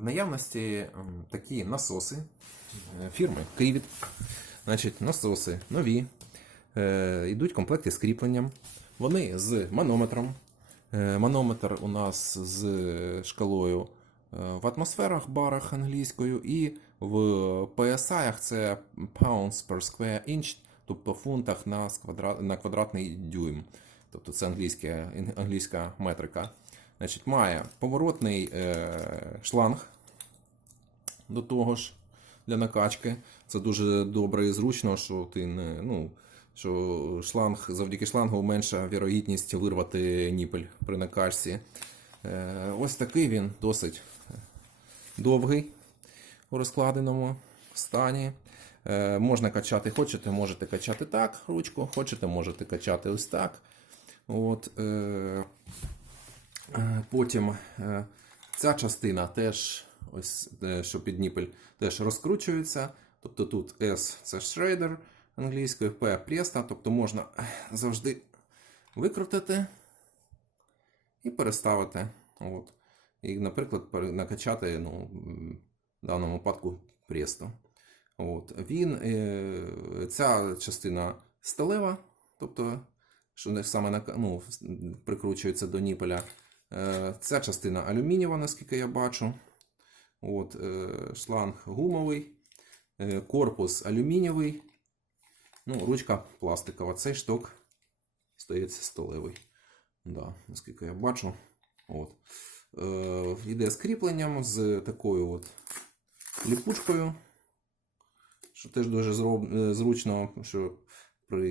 В наявності такі насоси е, фірми Кривіт. Значить, насоси нові. Е, йдуть в комплекті з кріпленням. Вони з манометром. Е, манометр у нас з шкалою в атмосферах, барах англійською, і в PSI це pounds per square inch, тобто фунтах на квадратний дюйм. Тобто це англійська, англійська метрика. Значить, має поворотний е, шланг до того ж для накачки. Це дуже добре і зручно, що ти не. Ну, що шланг, завдяки шлангу менша вірогідність вирвати ніпель при накачці. Е, ось такий він досить довгий у розкладеному стані. Е, можна качати, хочете, можете качати так ручку, хочете, можете качати ось так. От, е, потім е, ця частина теж, ось, е, що під ніпель, теж розкручується. Тобто тут S це шрейдер англійською, P преста, тобто можна завжди викрутити і переставити. От. І, наприклад, накачати ну, в даному випадку престо. От. Він, е, ця частина сталева, тобто, що саме ну, прикручується до ніпеля. Е, ця частина алюмінієва, наскільки я бачу. От, е, шланг гумовий, е, корпус алюмінієвий, ну, ручка пластикова. Цей шток стається сталевий. Да, наскільки я бачу. От. Е, йде з з такою от ліпучкою, що теж дуже зручно, що при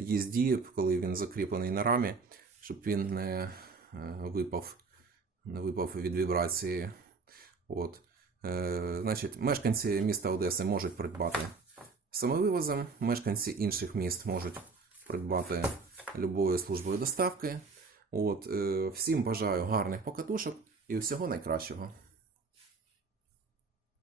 їзді, коли він закріплений на рамі, щоб він не випав, випав від вібрації. От. Е, значить, мешканці міста Одеси можуть придбати самовивозом, мешканці інших міст можуть придбати любою службою доставки. От, е, всім бажаю гарних покатушок і всього найкращого.